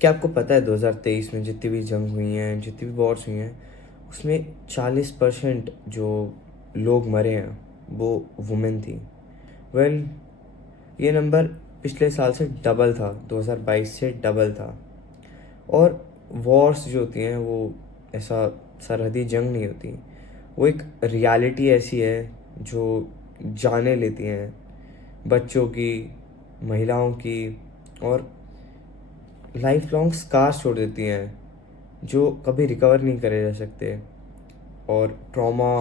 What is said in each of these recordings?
क्या आपको पता है 2023 में जितनी भी जंग हुई हैं, जितनी भी वॉर्स हुई हैं, उसमें 40% जो लोग मरे हैं वो वुमेन थी। वेल, ये नंबर पिछले साल से डबल था, 2022 से डबल था। और वॉर्स जो होती हैं वो ऐसा सरहदी जंग नहीं होती, वो एक रियलिटी ऐसी है जो जाने लेती हैं बच्चों की, महिलाओं की, और लाइफ लॉन्ग स्कार्स छोड़ देती हैं जो कभी रिकवर नहीं करे जा सकते, और ट्रॉमा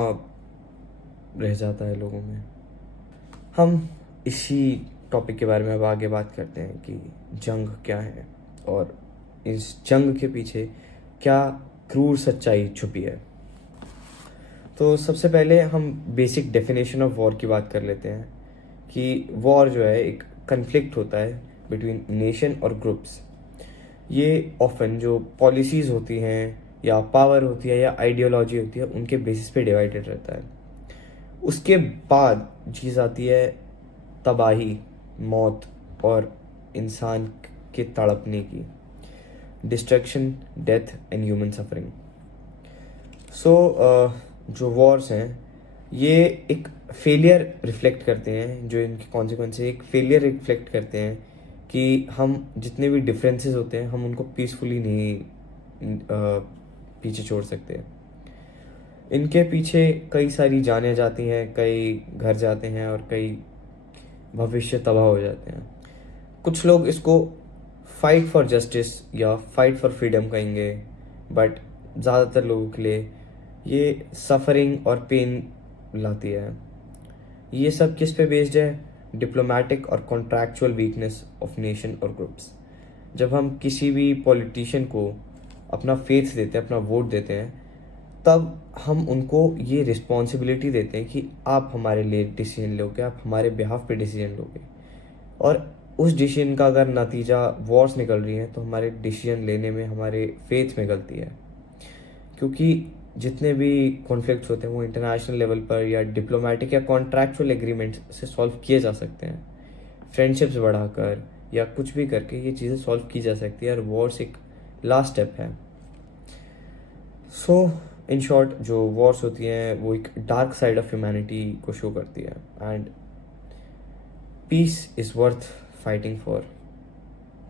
रह जाता है लोगों में। हम इसी टॉपिक के बारे में अब आगे बात करते हैं कि जंग क्या है और इस जंग के पीछे क्या क्रूर सच्चाई छुपी है। तो सबसे पहले हम बेसिक डेफिनेशन ऑफ वॉर की बात कर लेते हैं कि वॉर जो है एक कन्फ्लिक्ट होता है बिटवीन नेशन और ग्रुप्स। ये ऑफन जो पॉलिसीज़ होती हैं या पावर होती है या आइडियोलॉजी होती है उनके बेसिस पे डिवाइडेड रहता है। उसके बाद चीज़ आती है तबाही, मौत और इंसान के तड़पने की, destruction, death and human suffering. So जो वॉर्स हैं ये एक फेलियर रिफ्लेक्ट करते हैं, जो इनके कॉन्सिक्वेंस एक फेलियर रिफ्लेक्ट करते हैं कि हम जितने भी डिफरेंसेस होते हैं हम उनको पीसफुली नहीं पीछे छोड़ सकते। इनके पीछे कई सारी जानें जाती हैं, कई घर जाते हैं और कई भविष्य तबाह हो जाते हैं। कुछ लोग इसको फाइट फॉर जस्टिस या फाइट फॉर फ्रीडम कहेंगे, बट ज़्यादातर लोगों के लिए ये सफरिंग और पेन लाती है। ये सब किस पे बेस्ड है? डिप्लोमेटिक और कॉन्ट्रैक्चुअल वीकनेस ऑफ नेशन और ग्रुप्स। जब हम किसी भी पॉलिटिशियन को अपना फेथ देते हैं, अपना वोट देते हैं, तब हम उनको ये रिस्पॉन्सिबिलिटी देते हैं कि आप हमारे लिए डिसीजन लोगे, आप हमारे बिहाफ पे डिसीजन लोगे। और उस डिसीजन का अगर नतीजा वॉर्स निकल रही है तो हमारे डिसीजन लेने में, हमारे फेथ में गलती है। क्योंकि जितने भी कॉन्फ्लिक्ट्स होते हैं वो इंटरनेशनल लेवल पर या डिप्लोमेटिक या कॉन्ट्रैक्चुअल एग्रीमेंट से सॉल्व किए जा सकते हैं। फ्रेंडशिप्स बढ़ाकर या कुछ भी करके ये चीज़ें सॉल्व की जा सकती है, और वॉर्स एक लास्ट स्टेप है। सो इन शॉर्ट, जो वॉर्स होती हैं वो एक डार्क साइड ऑफ ह्यूमैनिटी को शो करती है, and peace is worth fighting for.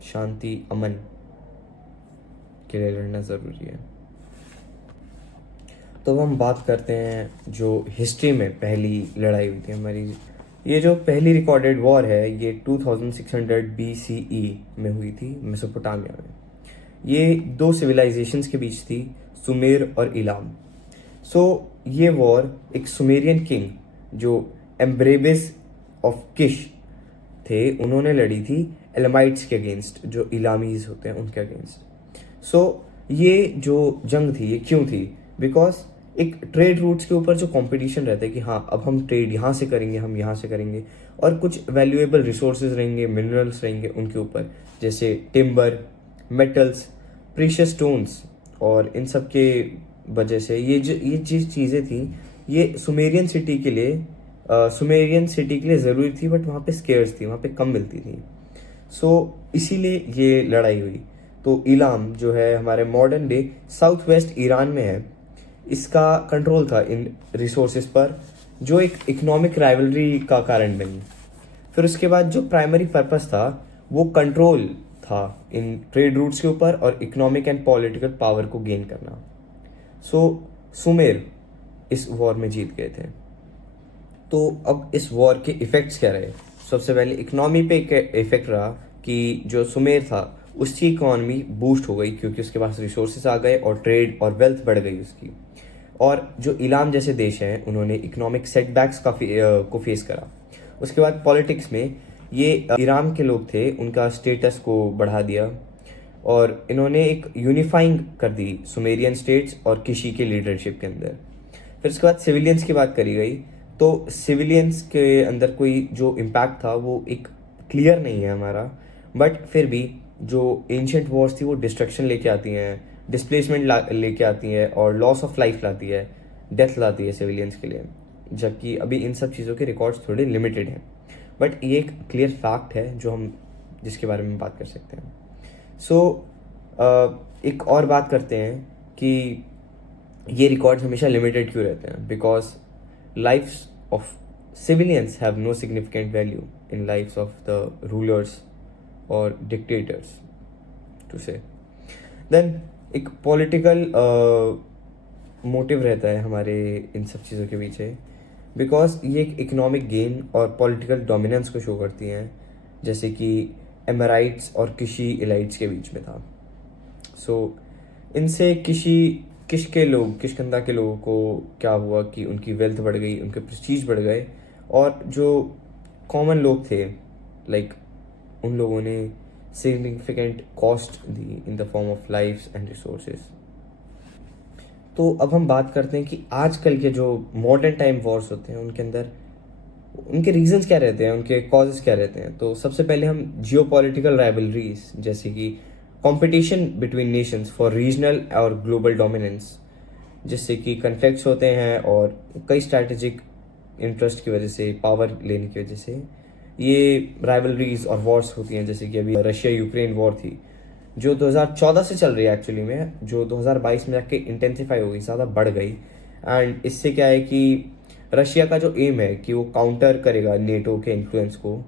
शांति, अमन के लिए लड़ना ज़रूरी है। तो अब हम बात करते हैं जो हिस्ट्री में पहली लड़ाई हुई थी हमारी। ये जो पहली रिकॉर्डेड वॉर है ये 2600 BCE में हुई थी मेसोपोटामिया में। ये दो सिविलाइजेशंस के बीच थी, सुमेर और इलाम। सो ये वॉर एक सुमेरियन किंग जो एम्ब्रेबिस ऑफ किश थे, उन्होंने लड़ी थी एलमाइट्स के अगेंस्ट, जो इलामीज होते हैं उनके अगेंस्ट। सो ये जो जंग थी ये क्यों थी? बिकॉज एक ट्रेड रूट्स के ऊपर जो कंपटीशन रहता है कि हाँ अब हम ट्रेड यहाँ से करेंगे, हम यहाँ से करेंगे, और कुछ वैल्यूएबल रिसोर्सेज रहेंगे, मिनरल्स रहेंगे उनके ऊपर, जैसे टिम्बर, मेटल्स, प्रीशियस स्टोन्स, और इन सब के वजह से ये चीज़ें थी, ये सुमेरियन सिटी के लिए ज़रूरी थी, बट वहाँ पे स्केर्स थी, वहाँ पे कम मिलती थी। सो इसीलिए ये लड़ाई हुई। तो इलाम जो है हमारे modern day south west Iran में है, इसका कंट्रोल था इन रिसोर्सेज पर, जो एक इकोनॉमिक राइवलरी का कारण बनी। फिर उसके बाद जो प्राइमरी पर्पस था वो कंट्रोल था इन ट्रेड रूट्स के ऊपर और इकोनॉमिक एंड पॉलिटिकल पावर को गेन करना। सो सुमेर इस वॉर में जीत गए थे। तो अब इस वॉर के इफेक्ट्स क्या रहे? सबसे पहले इकोनॉमी पे एक इफेक्ट रहा कि जो सुमेर था उसकी इकोनॉमी बूस्ट हो गई, क्योंकि उसके पास रिसोर्सेज आ गए और ट्रेड और वेल्थ बढ़ गई उसकी। और जो इलाम जैसे देश हैं उन्होंने इकोनॉमिक सेटबैक्स को फेस करा। उसके बाद पॉलिटिक्स में ये ईरान के लोग थे, उनका स्टेटस को बढ़ा दिया, और इन्होंने एक यूनिफाइंग कर दी सुमेरियन स्टेट्स और किशी के लीडरशिप के अंदर। फिर उसके बाद सिविलियंस की बात करी गई, तो सिविलियंस के अंदर कोई जो इम्पैक्ट था वो एक क्लियर नहीं है हमारा, बट फिर भी जो एंशियंट वॉर्स थी वो डिस्ट्रक्शन लेके आती हैं, डिस्प्लेसमेंट लेके आती है, और लॉस ऑफ लाइफ लाती है, डेथ लाती है सिविलियंस के लिए। जबकि अभी इन सब चीज़ों के रिकॉर्ड्स थोड़े लिमिटेड हैं, बट ये एक क्लियर फैक्ट है जो हम जिसके बारे में बात कर सकते हैं। सो एक और बात करते हैं कि ये रिकॉर्ड्स हमेशा लिमिटेड क्यों रहते हैं, because lifes of civilians have no significant value in lifes of the rulers और डिक्टेटर्स टू से। देन एक पॉलिटिकल मोटिव रहता है हमारे इन सब चीज़ों के पीछे, बिकॉज ये एक इकोनॉमिक गेन और पॉलिटिकल डोमिनेंस को शो करती हैं, जैसे कि एमराइट्स और किशी इलाइट्स के बीच में था। सो इनसे किशकंदा के लोगों को क्या हुआ कि उनकी वेल्थ बढ़ गई, उनके प्रेस्टीज बढ़ गए, और जो कॉमन लोग थे लाइक उन लोगों ने सिग्निफिकेंट कॉस्ट दी in the form of lifes and resources. तो अब हम बात करते हैं कि आजकल के जो मॉडर्न टाइम वॉर्स होते हैं उनके अंदर उनके रीजंस क्या रहते हैं, उनके कॉजेस क्या रहते हैं। तो सबसे पहले हम जियोपॉलिटिकल राइवलरीज, जैसे कि competition between Nations for regional और ग्लोबल डोमिनेंस, जिससे कि कन्फ्लिक्ट्स होते हैं और कई स्ट्रैटेजिक इंटरेस्ट की वजह से, पावर लेने की वजह से ये राइवलरीज और वॉर्स होती हैं। जैसे कि अभी रशिया यूक्रेन वॉर थी जो 2014 से चल रही है एक्चुअली में, जो 2022 में जाके इंटेंसिफाई हो गई, ज़्यादा बढ़ गई। एंड इससे क्या है कि रशिया का जो एम है कि वो काउंटर करेगा नेटो के इन्फ्लुएंस को,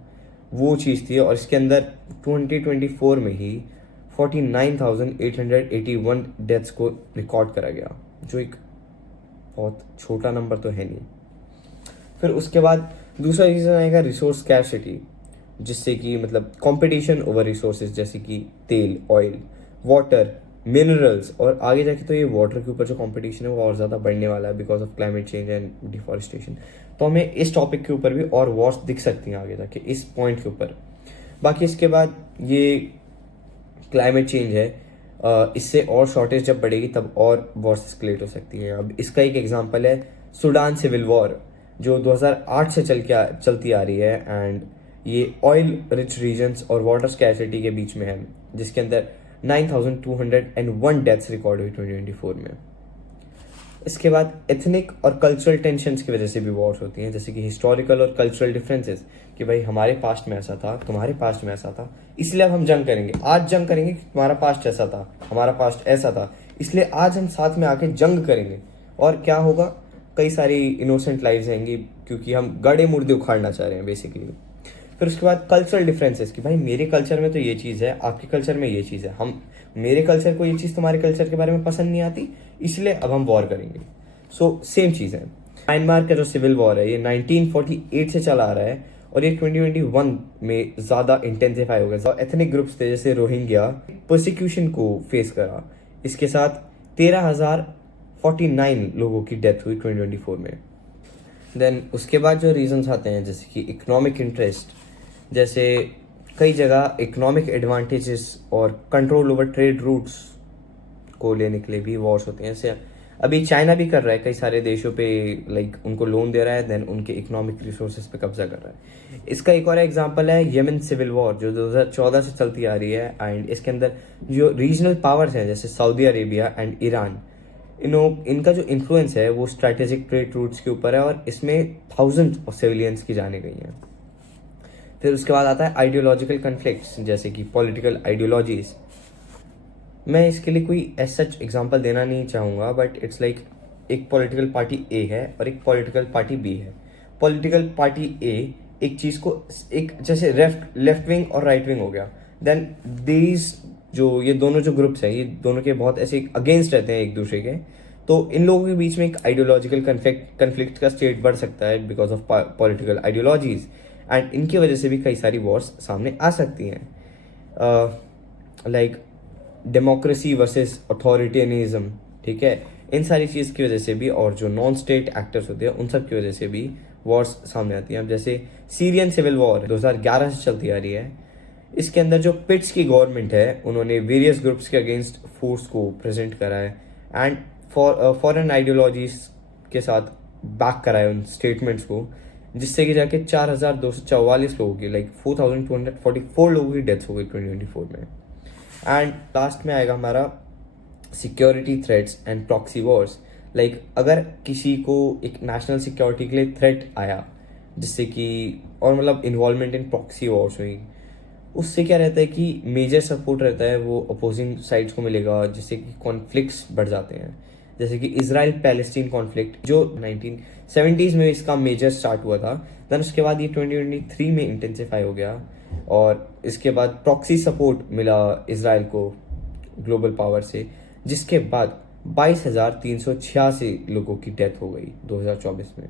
वो चीज़ थी। और इसके अंदर 2024 में ही 49,881 डेथ्स को रिकॉर्ड करा गया, जो एक बहुत छोटा नंबर तो है नहीं। फिर उसके बाद दूसरा रीज़न आएगा रिसोर्स स्कैर्सिटी, जिससे कि मतलब कंपटीशन ओवर रिसोर्सेज, जैसे कि तेल, ऑयल, वाटर, मिनरल्स, और आगे जाके तो ये वाटर के ऊपर जो कंपटीशन है वो और ज़्यादा बढ़ने वाला है because of climate change and deforestation. तो हमें इस टॉपिक के ऊपर भी और वॉर्स दिख सकती हैं आगे जाके इस पॉइंट के ऊपर। बाकी इसके बाद ये क्लाइमेट चेंज है, इससे और शॉर्टेज जब बढ़ेगी तब और वॉर्स एस्केलेट हो सकती हैं। अब इसका एक एग्जांपल है सूडान सिविल वॉर, जो 2008 से चलती आ रही है, एंड ये ऑयल रिच रीजन्स और वाटर स्कैर्सिटी के बीच में है, जिसके अंदर 9,201 डेथ्स रिकॉर्ड हुई 2024 में। इसके बाद एथनिक और कल्चरल टेंशन्स की वजह से भी वॉर्स होती हैं, जैसे कि हिस्टोरिकल और कल्चरल डिफरेंसेस, कि भाई हमारे पास्ट में ऐसा था, तुम्हारे पास्ट में ऐसा था, इसलिए अब हम जंग करेंगे। आज जंग करेंगे कि तुम्हारा पास्ट ऐसा था, हमारा पास्ट ऐसा था, इसलिए आज हम साथ में आके जंग करेंगे। और क्या होगा, कई सारी इनोसेंट लाइव्स आएंगी, क्योंकि हम गड़े मुर्दे उखाड़ना चाह रहे हैं बेसिकली। फिर उसके बाद कल्चरल डिफरेंसेस, कि भाई मेरे कल्चर में तो ये चीज़ है, आपके कल्चर में ये चीज़ है, हम मेरे कल्चर को ये चीज़ तुम्हारे कल्चर के बारे में पसंद नहीं आती, इसलिए अब हम वॉर करेंगे। सो सेम चीज़ है। म्यांमार का जो सिविल वॉर है ये 1948 से चला आ रहा है, और ये 2021 में ज़्यादा इंटेंसिफाई हो गया। एथनिक ग्रुप्स थे जैसे रोहिंग्या, प्रोसिक्यूशन को फेस करा। इसके साथ 13,049 लोगों की डेथ हुई 2024 में। देन उसके बाद जो रीजंस आते हैं, जैसे कि इकोनॉमिक इंटरेस्ट, जैसे कई जगह इकोनॉमिक एडवांटेजेस और कंट्रोल ओवर ट्रेड रूट्स को लेने के लिए भी वॉर्स होते हैं। जैसे अभी चाइना भी कर रहा है, कई सारे देशों पे लाइक उनको लोन दे रहा है, देन उनके इकोनॉमिक रिसोर्सेज पे कब्जा कर रहा है। इसका एक और एग्जांपल है यमन सिविल वॉर, जो 2014 से चलती आ रही है। एंड इसके अंदर जो रीजनल पावर्स हैं जैसे सऊदी अरेबिया एंड ईरान, इनका जो इन्फ्लुएंस है वो स्ट्रैटेजिक ट्रेड रूट्स के ऊपर है, और इसमें थाउजेंड्स ऑफ सिविलियंस की जाने गई हैं। फिर उसके बाद आता है आइडियोलॉजिकल कन्फ्लिक्ट्स, जैसे कि पॉलिटिकल आइडियोलॉजीज। मैं इसके लिए कोई ऐसा सच एग्जांपल देना नहीं चाहूँगा, बट इट्स लाइक एक पॉलिटिकल पार्टी ए है और एक पॉलिटिकल पार्टी बी है। पॉलिटिकल पार्टी ए एक चीज़ को एक जैसे लेफ्ट विंग और राइट विंग हो गया, देन दीज जो ये दोनों जो ग्रुप्स हैं, ये दोनों के बहुत ऐसे अगेंस्ट रहते हैं एक दूसरे के। तो इन लोगों के बीच में एक आइडियोलॉजिकल कन्फ्लिक्ट का स्टेट बढ़ सकता है because of political ideologies, and इनकी वजह से भी कई सारी वॉर्स सामने आ सकती हैं। लाइक डेमोक्रेसी वर्सेस अथॉरिटेरियनिज्म, ठीक है, इन सारी चीज़ की वजह से भी, और जो नॉन स्टेट एक्टर्स होते हैं उन सब की वजह से भी वॉर्स सामने आती हैं। अब जैसे सीरियन सिविल वॉर 2011 से चलती आ रही है। इसके अंदर जो पिट्स की गवर्नमेंट है उन्होंने वेरियस ग्रुप्स के अगेंस्ट फोर्स को प्रेजेंट करा है, एंड फॉरेन आइडियोलॉजीज के साथ बैक करा है उन स्टेटमेंट्स को, जिससे कि जाके 4,244 लोगों की लाइक 4,244 लोगों की डेथ हो गई 2024 में। एंड लास्ट में आएगा हमारा security threats and proxy Wars. Like अगर किसी को एक नेशनल सिक्योरिटी के लिए थ्रेट आया, जिससे कि और मतलब इन्वॉल्वमेंट इन प्रॉक्सी वॉर्स हुई, उससे क्या रहता है कि मेजर सपोर्ट रहता है वो अपोजिंग साइड्स को मिलेगा, जिससे कि कॉन्फ्लिक्ट्स बढ़ जाते हैं। जैसे कि इसराइल पैलेस्टीन कॉन्फ्लिक्ट जो 1970s में इसका मेजर स्टार्ट हुआ था, देन उसके बाद ये 2023 में इंटेंसिफाई हो गया, और इसके बाद प्रॉक्सी सपोर्ट मिला इसराइल को ग्लोबल पावर से, जिसके बाद 22,386 लोगों की डेथ हो गई 2024 में।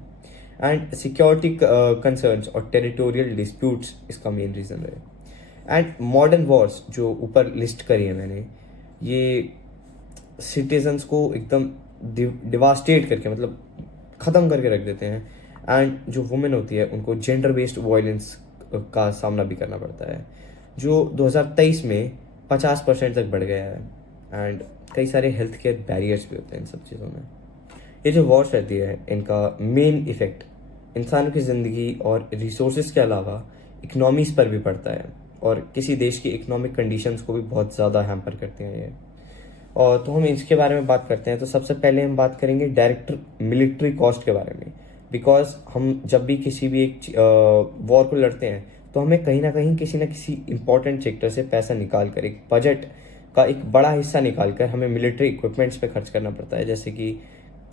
एंड सिक्योरिटी कंसर्न्स और टेरिटोरियल डिस्प्यूट्स इसका मेन रीज़न रहे। एंड मॉडर्न वॉर्स जो ऊपर लिस्ट करी है मैंने, ये सिटीजन्स को एकदम डिवास्टेट करके, मतलब ख़त्म करके रख देते हैं। एंड जो वुमेन होती है उनको जेंडर बेस्ड वायलेंस का सामना भी करना पड़ता है, जो 2023 में 50% तक बढ़ गया है। एंड कई सारे हेल्थ केयर बैरियर्स भी होते हैं इन सब चीज़ों में। ये जो वॉर्स रहती है इनका मेन इफेक्ट इंसानों की ज़िंदगी और रिसोर्सेज के अलावा इकनॉमीज़ पर भी पड़ता है, और किसी देश की इकोनॉमिक कंडीशंस को भी बहुत ज़्यादा हैम्पर करते हैं ये। और तो हम इसके बारे में बात करते हैं, तो सबसे पहले हम बात करेंगे डायरेक्ट मिलिट्री कॉस्ट के बारे में। बिकॉज हम जब भी किसी भी एक वॉर को लड़ते हैं तो हमें कहीं ना किसी इंपॉर्टेंट सेक्टर से पैसा निकाल कर, एक बजट का एक बड़ा हिस्सा निकाल कर हमें मिलिट्री इक्विपमेंट्स पे खर्च करना पड़ता है। जैसे कि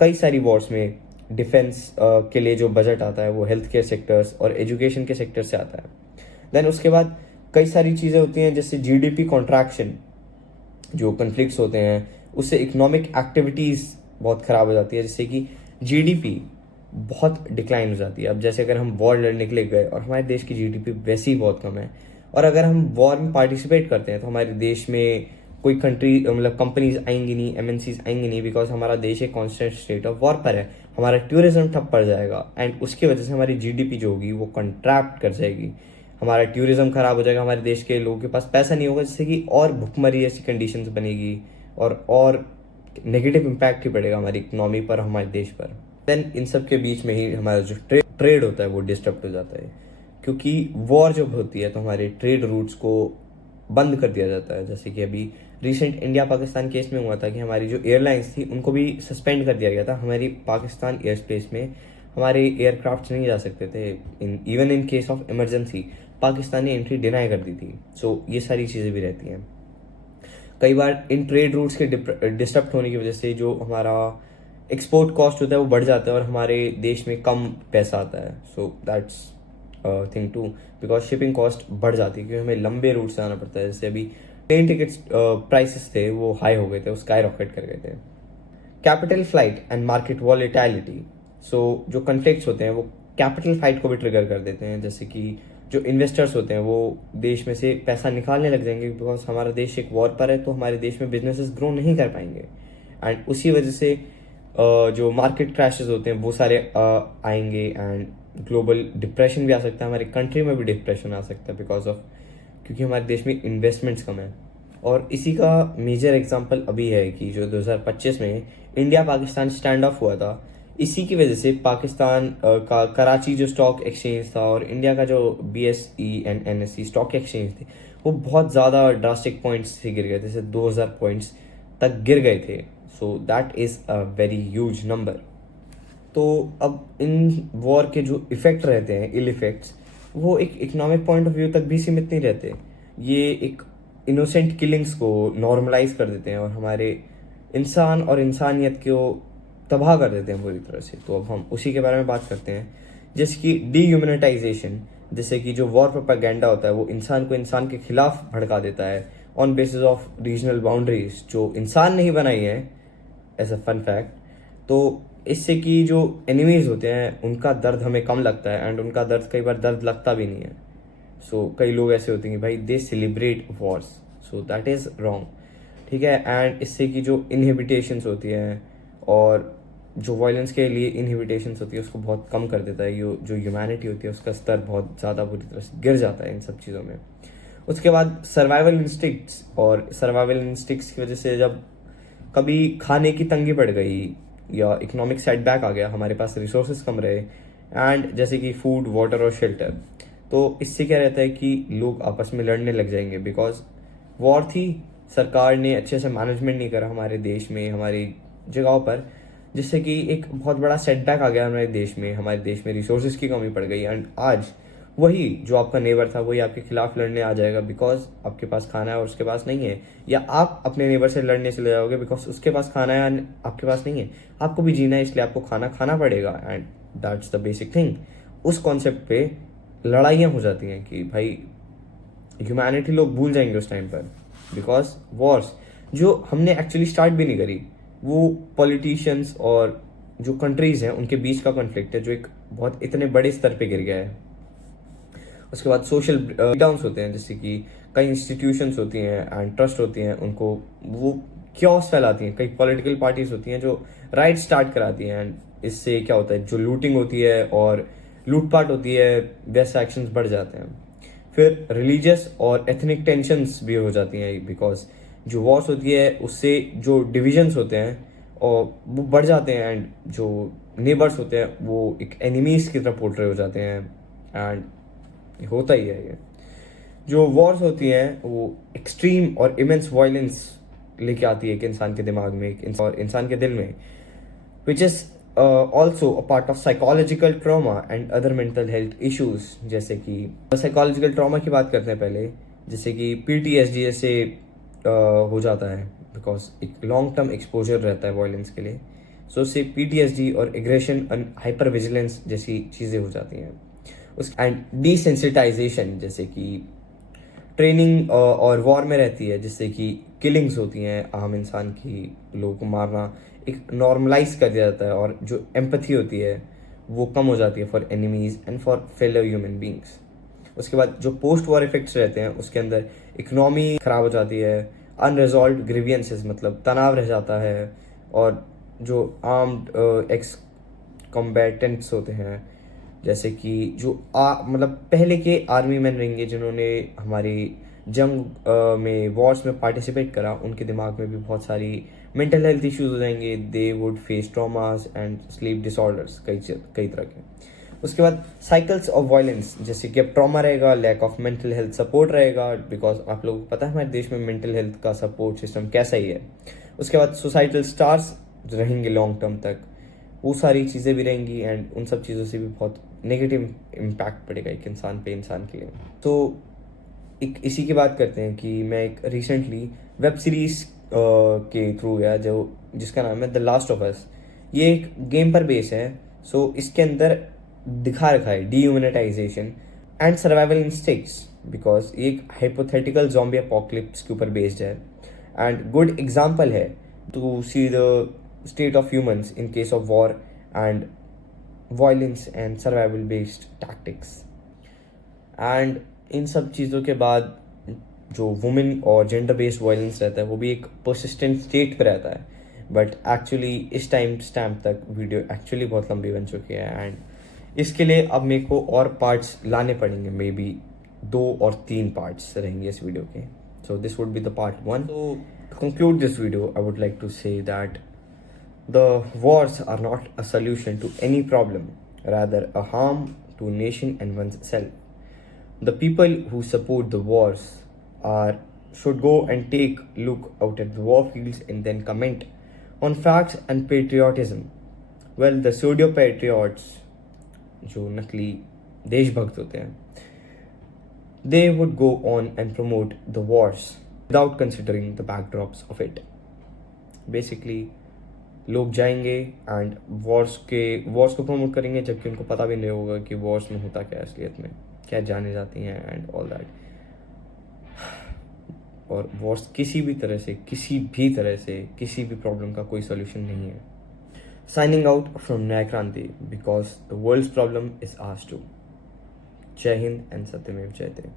कई सारी वॉर्स में डिफेंस के लिए जो बजट आता है वो हेल्थ केयर सेक्टर्स और एजुकेशन के सेक्टर से आता है। देन उसके बाद कई सारी चीज़ें होती हैं, जैसे जीडीपी कॉन्ट्रैक्शन, जो कन्फ्लिक्ट्स होते हैं उससे इकोनॉमिक एक्टिविटीज़ बहुत ख़राब हो जाती है, जिससे कि जीडीपी बहुत डिक्लाइन हो जाती है। अब जैसे अगर हम वॉर लड़ने के लिए गए और हमारे देश की जीडीपी वैसे ही बहुत कम है, और अगर हम वॉर में पार्टिसिपेट करते हैं तो हमारे देश में कोई कंट्री, मतलब कंपनीज आएंगी नहीं, एमएनसीज आएंगी नहीं, बिकॉज हमारा देश एक कॉन्स्टेंट स्टेट ऑफ वॉर पर है। हमारा टूरिज्म ठप पड़ जाएगा, एंड उसकी वजह से हमारी जीडीपी जो होगी वो कंट्रैक्ट कर जाएगी, हमारा टूरिज्म खराब हो जाएगा, हमारे देश के लोगों के पास पैसा नहीं होगा, जिससे कि और भुखमरी ऐसी कंडीशंस बनेगी, और नेगेटिव इम्पैक्ट ही पड़ेगा हमारी इकोनॉमी पर, हमारे देश पर। देन इन सब के बीच में ही हमारा जो ट्रेड होता है वो डिस्टर्ब हो जाता है, क्योंकि वॉर जब होती है तो हमारे ट्रेड रूट्स को बंद कर दिया जाता है। जैसे कि अभी रिसेंट इंडिया पाकिस्तान केस में हुआ था कि हमारी जो एयरलाइंस थी उनको भी सस्पेंड कर दिया गया था। हमारी पाकिस्तान एयर स्पेस में हमारे एयरक्राफ्ट नहीं जा सकते थे, even in case of emergency Pakistan ने एंट्री डिनाई कर दी थी। सो ये सारी चीज़ें भी रहती हैं। कई बार इन ट्रेड रूट्स के डिस्टर्ब होने की वजह से जो हमारा एक्सपोर्ट कॉस्ट होता है वो बढ़ जाता है और हमारे देश में कम पैसा आता है। So that's thing too, because shipping cost बढ़ जाती है क्योंकि हमें लंबे रूट से आना पड़ता है। जैसे अभी ट्रेन टिकट्स प्राइसेस थे वो हाई हो गए थे, वो स्काई रॉकेट कर गए थे। Capital flight and market volatility, so जो कन्फ्लिक्ट्स होते हैं वो कैपिटल फ्लाइट को भी ट्रिगर कर देते हैं। जैसे कि जो इन्वेस्टर्स होते हैं वो देश में से पैसा निकालने लग जाएंगे, बिकॉज हमारा देश एक वॉर पर है, तो हमारे देश में बिजनेसेस ग्रो नहीं कर पाएंगे। एंड उसी वजह से जो मार्केट क्रैशेस होते हैं वो सारे आएंगे, एंड ग्लोबल डिप्रेशन भी आ सकता है, हमारी कंट्री में भी डिप्रेशन आ सकता है बिकॉज ऑफ, क्योंकि हमारे देश में इन्वेस्टमेंट्स कम है। और इसी का मेजर एग्जांपल अभी है कि जो 2025 में इंडिया पाकिस्तान स्टैंड ऑफ हुआ था, इसी की वजह से पाकिस्तान का कराची जो स्टॉक एक्सचेंज था और इंडिया का जो BSE and NSE stock exchange थे वो बहुत ज़्यादा ड्रास्टिक पॉइंट्स से गिर गए थे, जैसे 2000 पॉइंट्स तक गिर गए थे। So that is a very huge number. तो अब इन वॉर के जो इफ़ेक्ट रहते हैं, इल इफ़ेक्ट्स, वो एक इकोनॉमिक पॉइंट ऑफ व्यू तक भी सीमित नहीं रहते। ये एक इनोसेंट किलिंग्स को नॉर्मलाइज कर देते हैं और हमारे इंसान और इंसानियत को तबाह कर देते हैं पूरी तरह से। तो अब हम उसी के बारे में बात करते हैं, जिसकी डीह्यूमनाइजेशन, जैसे कि जो वॉर प्रोपेगेंडा होता है वो इंसान को इंसान के खिलाफ भड़का देता है on basis of regional boundaries जो इंसान नहीं बनाई है, एज अ फन फैक्ट। तो इससे कि जो एनिमीज होते हैं उनका दर्द हमें कम लगता है, एंड उनका दर्द कई बार दर्द लगता भी नहीं है। सो कई लोग ऐसे होते हैं कि भाई दे celebrate Wars, so that is wrong, ठीक है। एंड इससे कि जो इनहिबिटेशंस होती हैं और जो वायलेंस के लिए इनहिबिटेशंस होती है उसको बहुत कम कर देता है। जो ह्यूमैनिटी होती है उसका स्तर बहुत ज़्यादा बुरी तरह से गिर जाता है इन सब चीज़ों में। उसके बाद सर्वाइवल इंस्टिक्ट्स, और सर्वाइवल इंस्टिक्ट्स की वजह से जब कभी खाने की तंगी पड़ गई या इकोनॉमिक सेटबैक आ गया, हमारे पास रिसोर्सेज कम रहे, एंड जैसे कि फूड, वाटर और शेल्टर, तो इससे क्या रहता है कि लोग आपस में लड़ने लग जाएंगे। बिकॉज वॉर थी, सरकार ने अच्छे से मैनेजमेंट नहीं करा हमारे देश में, हमारी जगहों पर, जिससे कि एक बहुत बड़ा सेटबैक आ गया हमारे देश में रिसोर्सेज की कमी पड़ गई। एंड आज वही जो आपका नेबर था वही आपके खिलाफ लड़ने आ जाएगा बिकॉज आपके पास खाना है और उसके पास नहीं है, या आप अपने नेबर से लड़ने चले जाओगे बिकॉज उसके पास खाना है और आपके पास नहीं है। आपको भी जीना है इसलिए आपको खाना खाना पड़ेगा, and that's the basic thing. उस कॉन्सेप्ट पे लड़ाइयाँ हो जाती हैं कि भाई ह्यूमैनिटी लोग भूल जाएंगे उस टाइम पर, बिकॉज वॉर्स जो हमने एक्चुअली स्टार्ट भी नहीं करी, वो पॉलिटिशियंस और जो कंट्रीज हैं उनके बीच का कॉन्फ्लिक्ट है जो एक बहुत इतने बड़े स्तर पे गिर गया है। उसके बाद सोशल डाउन्स होते हैं, जैसे कि कई इंस्टीट्यूशंस होती हैं एंड ट्रस्ट होती हैं, उनको वो क्योस फैलाती हैं। कई पॉलिटिकल पार्टीज होती हैं जो राइट स्टार्ट कराती हैं, एंड इससे क्या होता है, जो लूटिंग होती है और लूटपाट होती है वैसे एक्शंस बढ़ जाते हैं। फिर रिलीजियस और एथनिक टेंशंस भी हो जाती हैं बिकॉज जो वॉर्स होती है उससे जो डिविजन्स होते हैं और वो बढ़ जाते हैं, एंड जो नेबर्स होते हैं वो एक एनिमीज की तरफ पोर्ट्रे हो जाते हैं, एंड होता ही है ये। जो वॉर्स होती हैं वो एक्सट्रीम और इमेंस वायलेंस लेके आती है एक इंसान के दिमाग में, और इंसान के दिल में, which is also a part of psychological trauma and other mental health issues. जैसे कि साइकोलॉजिकल ट्रॉमा की बात करते हैं पहले, जैसे कि PTSD जैसे हो जाता है बिकॉज एक लॉन्ग टर्म एक्सपोजर रहता है वायलेंस के लिए। सो उससे PTSD और एग्रेशन एंड हाइपर विजिलेंस जैसी चीज़ें हो जाती हैं। उस एंड डिसेंसिटाइजेशन, जैसे कि ट्रेनिंग और वॉर में रहती है, जिससे कि किलिंग्स होती हैं आम इंसान की, लोगों को मारना एक नॉर्मलाइज कर दिया जाता है, और जो एम्पथी होती है वो कम हो जाती है for enemies and for fellow human beings. उसके बाद जो पोस्ट वॉर इफेक्ट्स रहते हैं उसके अंदर इकोनॉमी खराब हो जाती है, अनरिजॉल्व ग्रीवियंसेस मतलब तनाव रह जाता है, और जो आर्म्ड एक्स कॉम्बैटेंट्स होते हैं, जैसे कि जो मतलब पहले के आर्मी मैन रहेंगे जिन्होंने हमारी जंग में वॉर्स में पार्टिसिपेट करा, उनके दिमाग में भी बहुत सारी मेंटल हेल्थ इश्यूज हो जाएंगे। They would face traumas and sleep disorders कई तरह के। उसके बाद साइकिल्स ऑफ वायलेंस, जैसे कि अब ट्रॉमा रहेगा, lack of mental health support रहेगा, बिकॉज आप लोगों को पता है हमारे देश में मेंटल हेल्थ का सपोर्ट सिस्टम कैसा ही है। उसके बाद सोसाइटल स्टार्स रहेंगे लॉन्ग टर्म तक, वो सारी चीज़ें भी रहेंगी, एंड उन सब चीज़ों से भी बहुत नेगेटिव इम्पैक्ट पड़ेगा एक इंसान पे, इंसान के लिए। तो एक इसी की बात करते हैं कि मैं एक रिसेंटली वेब सीरीज के थ्रू गया जो जिसका नाम है द लास्ट ऑफ अस। ये एक गेम पर बेस है। सो इसके अंदर दिखा रखा है dehumanisation and survival instincts, because ये एक हाइपोथेटिकल ज़ॉम्बी अपोकलिप्स के ऊपर बेस्ड है, एंड गुड एग्जाम्पल है to see the state of humans in case of war and violence and survival based tactics। and इन सब चीज़ों के बाद जो वुमेन और जेंडर बेस्ड वायलेंस रहता है वो भी एक परसिस्टेंट स्टेट पे रहता है, बट एक्चुअली इस टाइम स्टैम्प तक वीडियो एक्चुअली बहुत लंबी बन चुकी है, एंड इसके लिए अब मेरे को और पार्ट्स लाने पड़ेंगे, मे बी 2 और 3 पार्ट्स रहेंगे इस वीडियो के। So this would be the part 1। To conclude this video I would like to say that the wars are not a solution to any problem, rather a harm to nation and oneself. The people who support the wars should go and take look out at the war fields and then comment on facts and patriotism. Well, the pseudo patriots, जो नकली देशभक्त होते हैं, they would go on and promote the wars without considering the backdrops of it. Basically, लोग जाएंगे and Wars को promote करेंगे जबकि उनको पता भी नहीं होगा कि वॉर्स में होता क्या है असलियत में, क्या जाने जाती हैं एंड ऑल दैट। और वॉर्स किसी भी तरह से किसी भी प्रॉब्लम का कोई सोल्यूशन नहीं है। Signing out from Nyay Kranti, because the world's problem is ours too. जय हिंद एंड सत्यमेव जयते।